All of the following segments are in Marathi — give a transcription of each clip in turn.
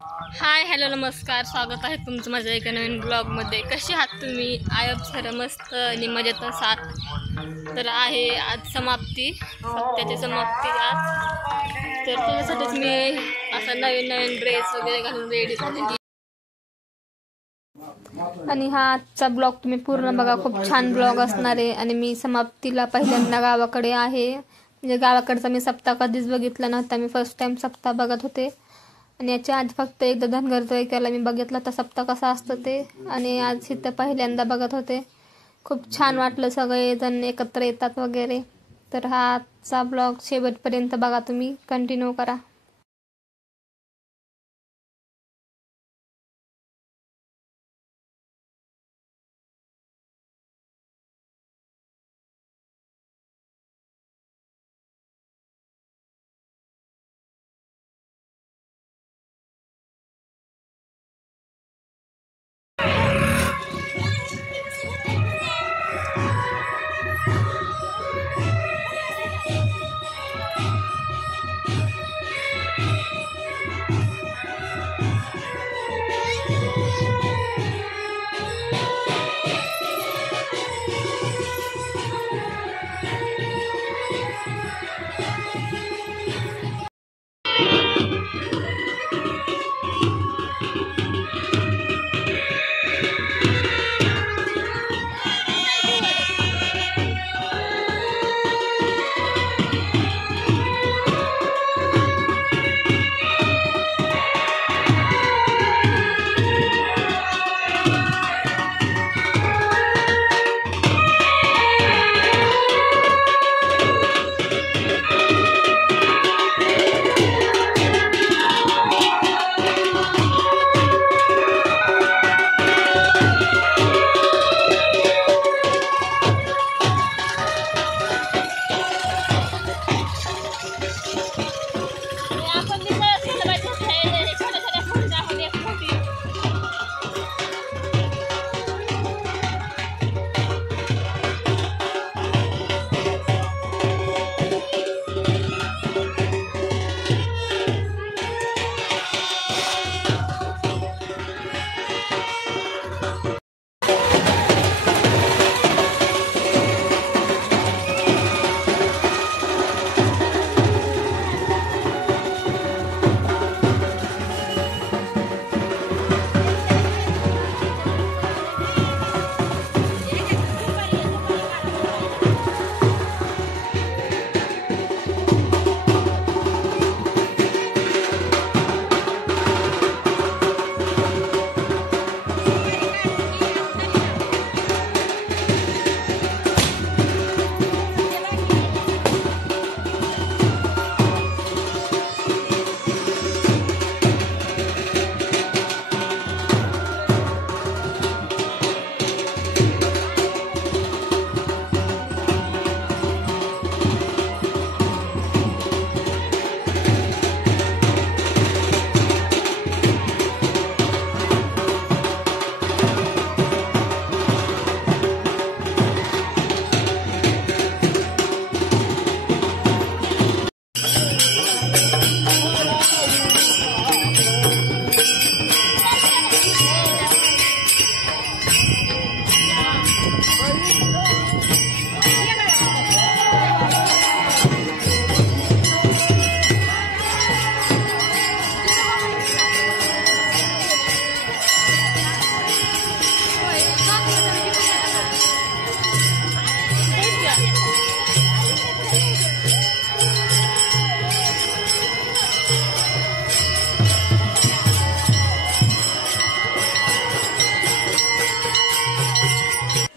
हाय हॅलो नमस्कार, स्वागत आहे तुमचं माझ्या एका नवीन ब्लॉगमध्ये। कसे आहात तुम्ही? आयब सर मस्त आणि मजेत असाल तर आहे आज समाप्ती, सप्त्याची समाप्ती आज। तर त्याच्यासाठीच मी असं नवीन नवीन ड्रेस वगैरे घालून रेडी झालेली आणि हा आजचा ब्लॉग तुम्ही पूर्ण बघा, खूप छान ब्लॉग असणार आहे। आणि मी समाप्तीला पहिल्यांदा गावाकडे आहे, म्हणजे गावाकडचा मी सप्ताह कधीच बघितला नव्हता, मी फर्स्ट टाइम सप्ताह बघत होते। आणि याच्या आधी फक्त एकदा धनगरचा ऐकायला मी बघितला तर सप्ताह कसा असतो ते, आणि आज इथं पहिल्यांदा बघत होते। खूप छान वाटलं, सगळे जण एकत्र येतात वगैरे। तर हा आजचा ब्लॉग शेवटपर्यंत बघा, तुम्ही कंटिन्यू करा।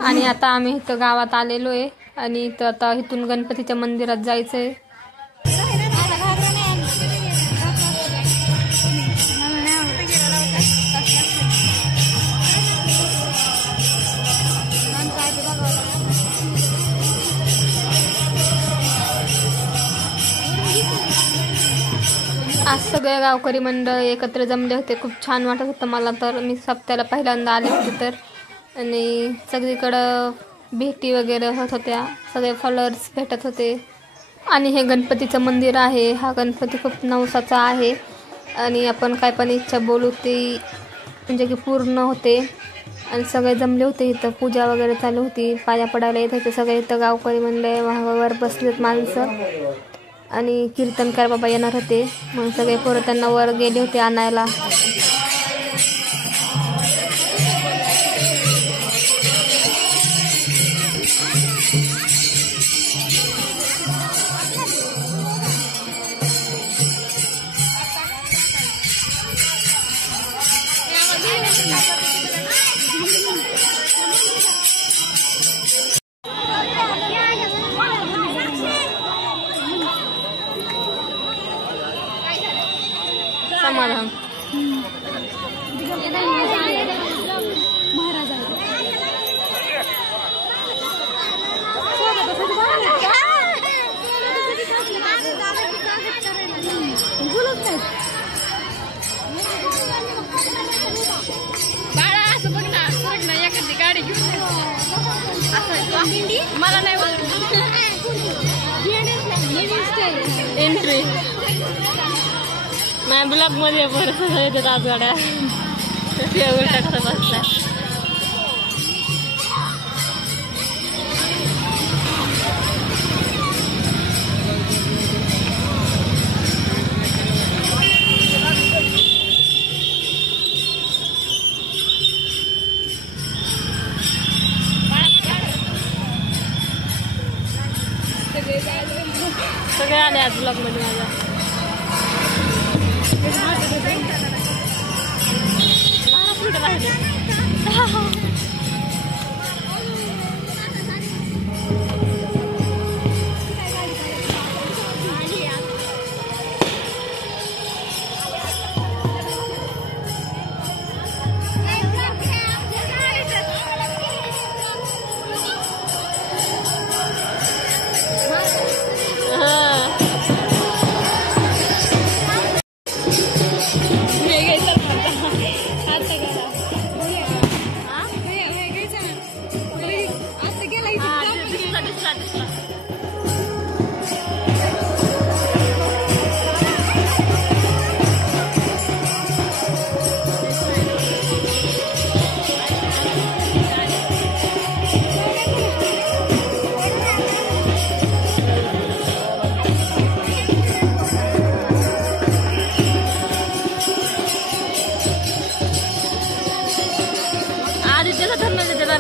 आणि आता आम्ही इथं गावात आलेलो आहे, आणि इथं आता इथून गणपतीच्या मंदिरात जायचंय। आज सगळे गावकरी मंडळ एकत्र जमले होते, खूप छान वाटत होतं मला तर। मी सप्त्याला पहिल्यांदा आले होते तर, आणि सगळीकडं भेटी वगैरे होत होत्या, सगळे फॉलोअर्स भेटत होते। आणि हे गणपतीचं मंदिर आहे, हा गणपती खूप नवसाचा आहे। आणि आपण काय पण इच्छा बोलू ती म्हणजे की पूर्ण होते. आणि सगळे जमले होते इथं, पूजा वगैरे चालू होती, पाया पडायला येत होते सगळे इथं. गावकरी म्हणले महागावर बसलेत माणसं आणि कीर्तनकार बाबा येणार होते, मग सगळे पोरं त्यांना वर गेले होते आणायला. समाधान बाळा असं बघ ना एखादी गाडी घेऊन मला नाही एंट्री माझ्या ब्लॉग मध्ये बरंच येतात आज गाड्या उलटा कसा बसला. सगळे आले आज ब्लॉग मध्ये माझ्या.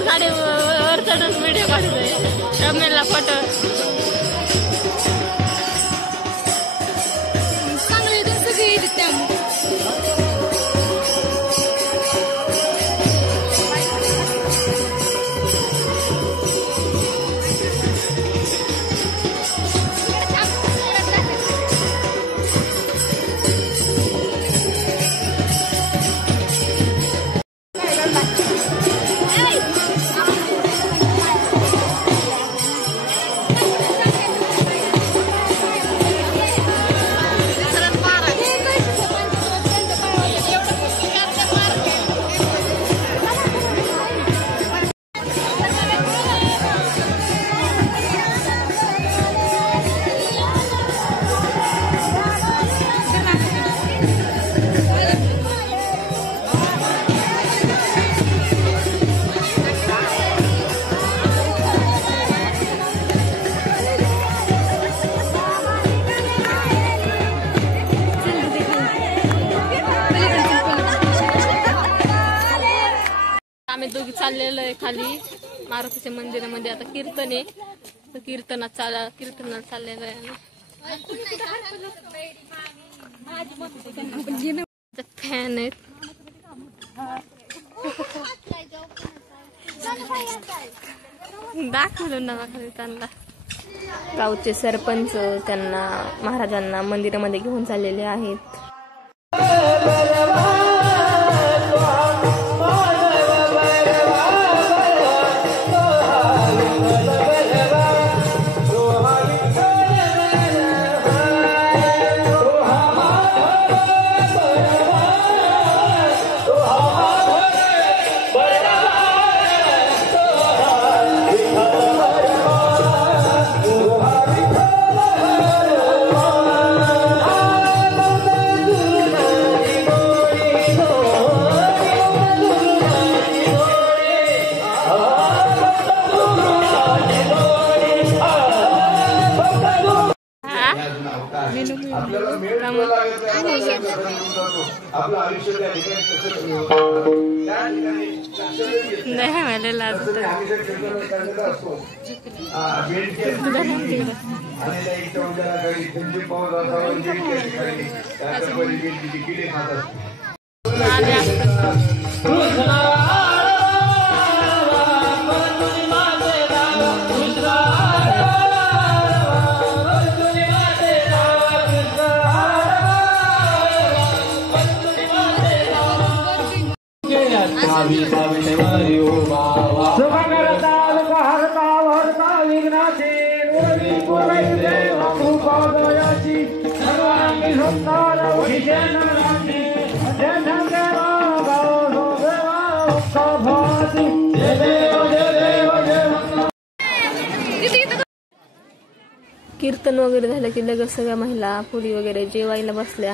गाडी वर चढून व्हिडिओ काढतोय, रमेलला फोटो चांगले सगळे येतात त्यामुळे. आम्ही दोघी चाललेलो आहे खाली मारुतीच्या मंदिरामध्ये. आता कीर्तन आहे, तर कीर्तनात चाललेलो आहे. फॅन आहेत, दाखवलं ना त्यांना. गावचे सरपंच त्यांना महाराजांना मंदिरामध्ये घेऊन चाललेले आहेत. आपलं आयुष्य त्या ठिकाणी कसं त्या ठिकाणी नाही मला लाज असतो आणि इथं उद्या घरी थंडी पाऊस असावा किडे खातात. कीर्तन वगैरे झालं की लगेच सगळ्या महिला पुरी वगैरे जेवायला बसल्या.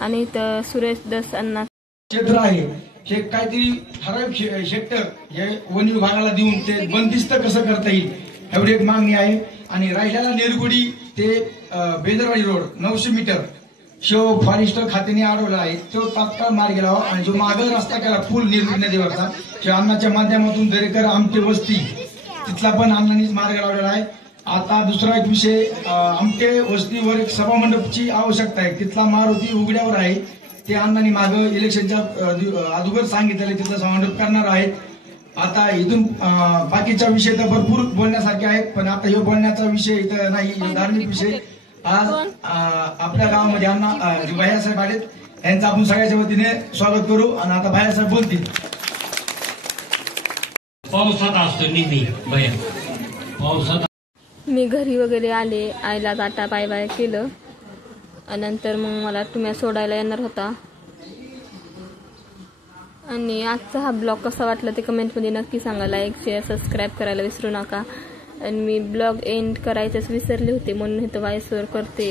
आणि इथं सुरेश दस अण्णा क्षेत्र आहे हे काहीतरी ठराविक सेक्टर हे वन विभागाला देऊन ते बंदिस्त कसं करता येईल एवढी एक मागणी आहे. आणि राहिलेला नेरगुडी ते Bedarwadi road 900 metre Shiv forester खात्याने अडवला आहे तो तात्काळ मार्गी लावा. आणि जो मागं रस्ता केला फुल नेरगुडी नदीवरचा किंवा अन्नाच्या माध्यमातून दरेकर आमटे वस्ती तिथला पण अण्णांनीच मार्ग लावलेला आहे. आता दुसरा एक विषय आमटे वस्तीवर एक सभामंडपची आवश्यकता आहे. तिथला मारुती उघड्यावर आहे ते अण्णांनी मागं इलेक्शनच्या अगोदर सांगितलेले तिथला सभामंडप करणार आहेत. आता इथून बाकीचा विषय तर भरपूर बोलण्यासारखे आहेत पण आता हे बोलण्याचा विषय इथं नाही. धार्मिक विषय आज आपल्या गावामध्ये अण्णा जे भैयासाहेब आलेत यांचं आपण सगळ्याच्या वतीने स्वागत करू. आणि आता भैयासाहेब बोलतील. पावसात असतो नेहमी भैया पावसात. मी घरी वगैरे आले, आईला टाटा बाय बाय केलं आणि नंतर मग मला तुम्ही सोडायला येणार होता. आणि आजचा हा ब्लॉग कसा वाटला ते कमेंटमध्ये नक्की सांगा. लाईक शेअर सबस्क्राईब करायला विसरू नका. आणि मी ब्लॉग एंड करायचंच विसरले होते म्हणून इथं व्हॉइस ओव्हर करते.